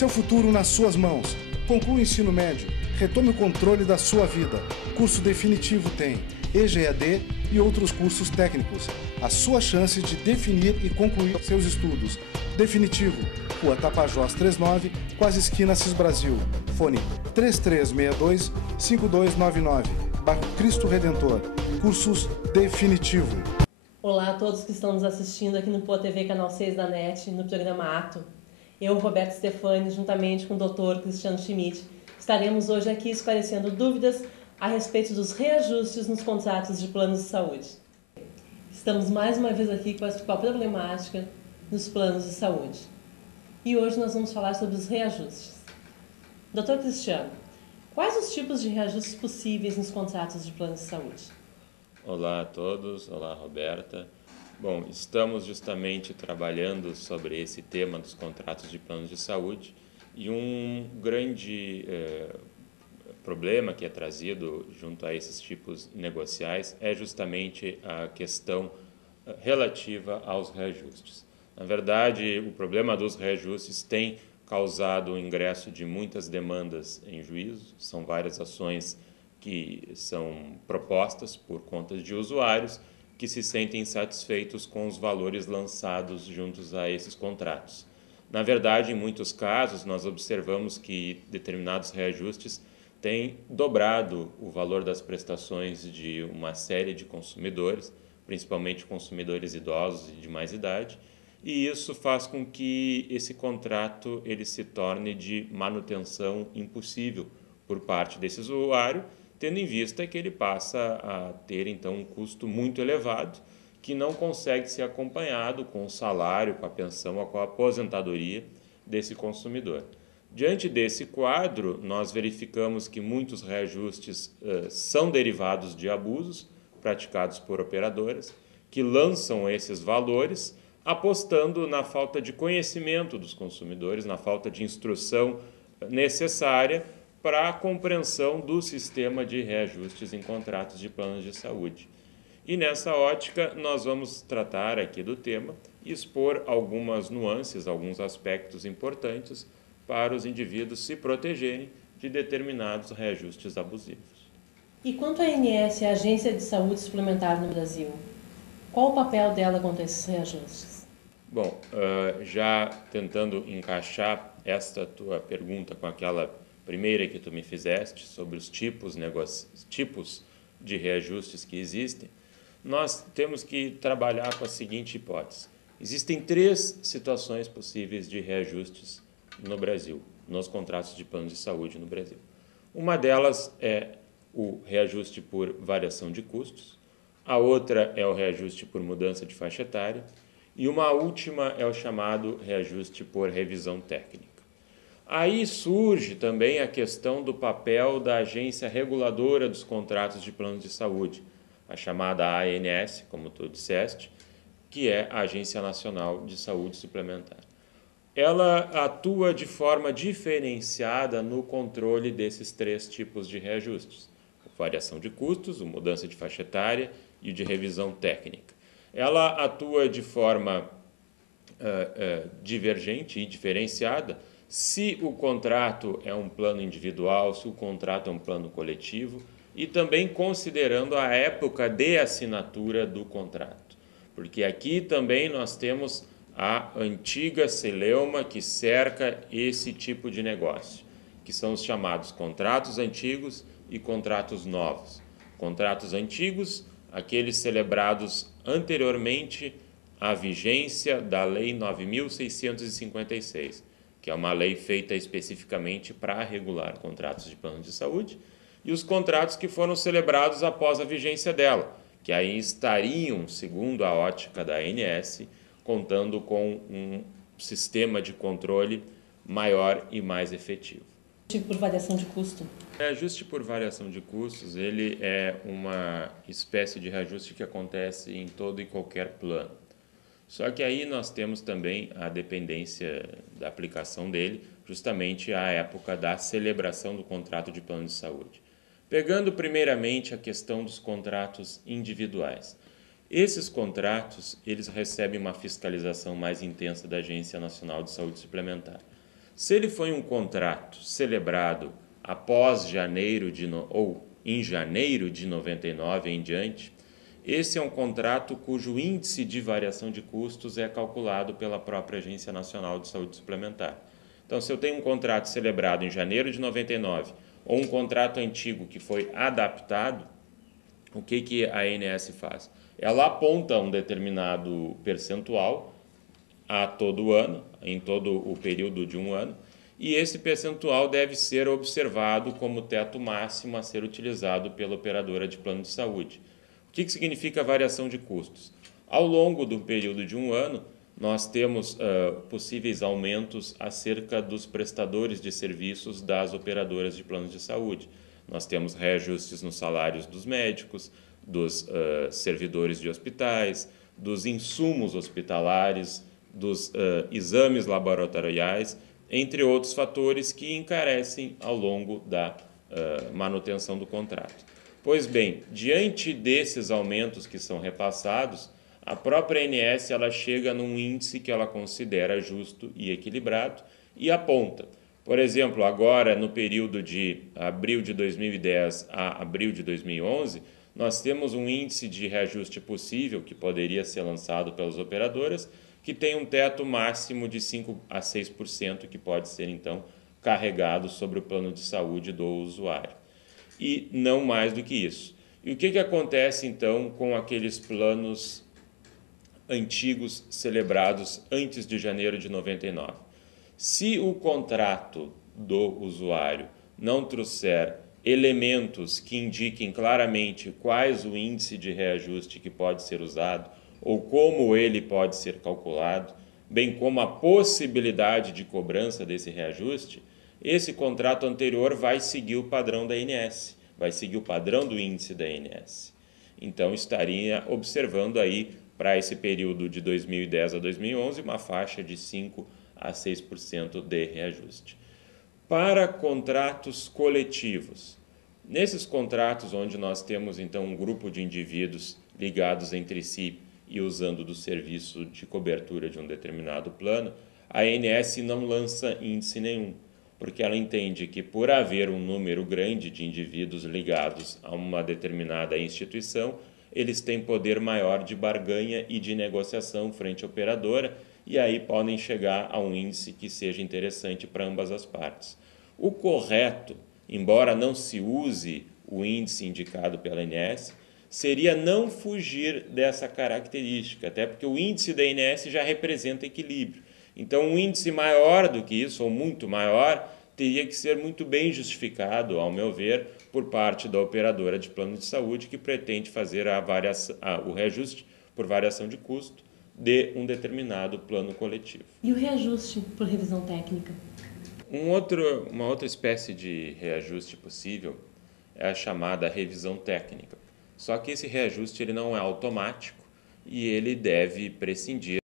Seu futuro nas suas mãos. Conclua o ensino médio. Retome o controle da sua vida. Curso definitivo tem EGAD e outros cursos técnicos. A sua chance de definir e concluir seus estudos. Definitivo. Rua Tapajós 39, quase esquina Cis Brasil. Fone 3362-5299. Bairro Cristo Redentor. Cursos Definitivo. Olá a todos que estão nos assistindo aqui no Poa TV, canal 6 da NET, no programa Ato. Eu, Roberto Stefani, juntamente com o Dr. Cristiano Schmidt, estaremos hoje aqui esclarecendo dúvidas a respeito dos reajustes nos contratos de planos de saúde. Estamos mais uma vez aqui com a problemática nos planos de saúde. E hoje nós vamos falar sobre os reajustes. Dr. Cristiano, quais os tipos de reajustes possíveis nos contratos de planos de saúde? Olá a todos, olá Roberta. Bom, estamos justamente trabalhando sobre esse tema dos contratos de planos de saúde e um grande problema que é trazido junto a esses tipos negociais é justamente a questão relativa aos reajustes. Na verdade, o problema dos reajustes tem causado o ingresso de muitas demandas em juízo, são várias ações que são propostas por conta de usuários que se sentem insatisfeitos com os valores lançados juntos a esses contratos. Na verdade, em muitos casos, nós observamos que determinados reajustes têm dobrado o valor das prestações de uma série de consumidores, principalmente consumidores idosos e de mais idade, e isso faz com que esse contrato ele se torne de manutenção impossível por parte desse usuário, tendo em vista que ele passa a ter, então, um custo muito elevado, que não consegue ser acompanhado com o salário, com a pensão ou com a aposentadoria desse consumidor. Diante desse quadro, nós verificamos que muitos reajustes são derivados de abusos praticados por operadoras, que lançam esses valores, apostando na falta de conhecimento dos consumidores, na falta de instrução necessária para a compreensão do sistema de reajustes em contratos de planos de saúde. E nessa ótica, nós vamos tratar aqui do tema e expor algumas nuances, alguns aspectos importantes para os indivíduos se protegerem de determinados reajustes abusivos. E quanto à ANS, a Agência de Saúde Suplementar no Brasil, qual o papel dela quanto a esses reajustes? Bom, já tentando encaixar esta tua pergunta com aquela primeira que tu me fizeste sobre os tipos de reajustes que existem, nós temos que trabalhar com a seguinte hipótese. Existem três situações possíveis de reajustes no Brasil, nos contratos de plano de saúde no Brasil. Uma delas é o reajuste por variação de custos, a outra é o reajuste por mudança de faixa etária e uma última é o chamado reajuste por revisão técnica. Aí surge também a questão do papel da agência reguladora dos contratos de planos de saúde, a chamada ANS, como tu disseste, que é a Agência Nacional de Saúde Suplementar. Ela atua de forma diferenciada no controle desses três tipos de reajustes: variação de custos, mudança de faixa etária e o de revisão técnica. Ela atua de forma divergente e diferenciada se o contrato é um plano individual, se o contrato é um plano coletivo e também considerando a época de assinatura do contrato. Porque aqui também nós temos a antiga celeuma que cerca esse tipo de negócio, que são os chamados contratos antigos e contratos novos. Contratos antigos, aqueles celebrados anteriormente à vigência da Lei 9.656, que é uma lei feita especificamente para regular contratos de plano de saúde, e os contratos que foram celebrados após a vigência dela, que aí estariam, segundo a ótica da ANS, contando com um sistema de controle maior e mais efetivo. Por variação de custo? O reajuste por variação de custos, ele é uma espécie de reajuste que acontece em todo e qualquer plano. Só que aí nós temos também a dependência da aplicação dele, justamente à época da celebração do contrato de plano de saúde. Pegando primeiramente a questão dos contratos individuais. Esses contratos, eles recebem uma fiscalização mais intensa da Agência Nacional de Saúde Suplementar. Se ele foi um contrato celebrado após ou em janeiro de 99 em diante, esse é um contrato cujo índice de variação de custos é calculado pela própria Agência Nacional de Saúde Suplementar. Então, se eu tenho um contrato celebrado em janeiro de 99 ou um contrato antigo que foi adaptado, o que a ANS faz? Ela aponta um determinado percentual a todo ano, em todo o período de um ano, e esse percentual deve ser observado como teto máximo a ser utilizado pela operadora de plano de saúde. O que significa variação de custos? Ao longo do período de um ano, nós temos possíveis aumentos acerca dos prestadores de serviços das operadoras de planos de saúde. Nós temos reajustes nos salários dos médicos, dos servidores de hospitais, dos insumos hospitalares, dos exames laboratoriais, entre outros fatores que encarecem ao longo da manutenção do contrato. Pois bem, diante desses aumentos que são repassados, a própria ANS ela chega num índice que ela considera justo e equilibrado e aponta. Por exemplo, agora no período de abril de 2010 a abril de 2011, nós temos um índice de reajuste possível que poderia ser lançado pelas operadoras, que tem um teto máximo de 5 a 6% que pode ser então carregado sobre o plano de saúde do usuário. E não mais do que isso. E o que acontece então com aqueles planos antigos celebrados antes de janeiro de 99? Se o contrato do usuário não trouxer elementos que indiquem claramente quais o índice de reajuste que pode ser usado ou como ele pode ser calculado, bem como a possibilidade de cobrança desse reajuste, esse contrato anterior vai seguir o padrão da ANS, vai seguir o padrão do índice da ANS. Então, estaria observando aí, para esse período de 2010 a 2011, uma faixa de 5 a 6% de reajuste. Para contratos coletivos, nesses contratos onde nós temos, então, um grupo de indivíduos ligados entre si e usando do serviço de cobertura de um determinado plano, a ANS não lança índice nenhum, porque ela entende que, por haver um número grande de indivíduos ligados a uma determinada instituição, eles têm poder maior de barganha e de negociação frente à operadora, e aí podem chegar a um índice que seja interessante para ambas as partes. O correto, embora não se use o índice indicado pela ANS, seria não fugir dessa característica, até porque o índice da ANS já representa equilíbrio. Então, um índice maior do que isso, ou muito maior, teria que ser muito bem justificado, ao meu ver, por parte da operadora de plano de saúde que pretende fazer o reajuste por variação de custo de um determinado plano coletivo. E o reajuste por revisão técnica? Uma outra espécie de reajuste possível é a chamada revisão técnica. Só que esse reajuste ele não é automático e ele deve prescindir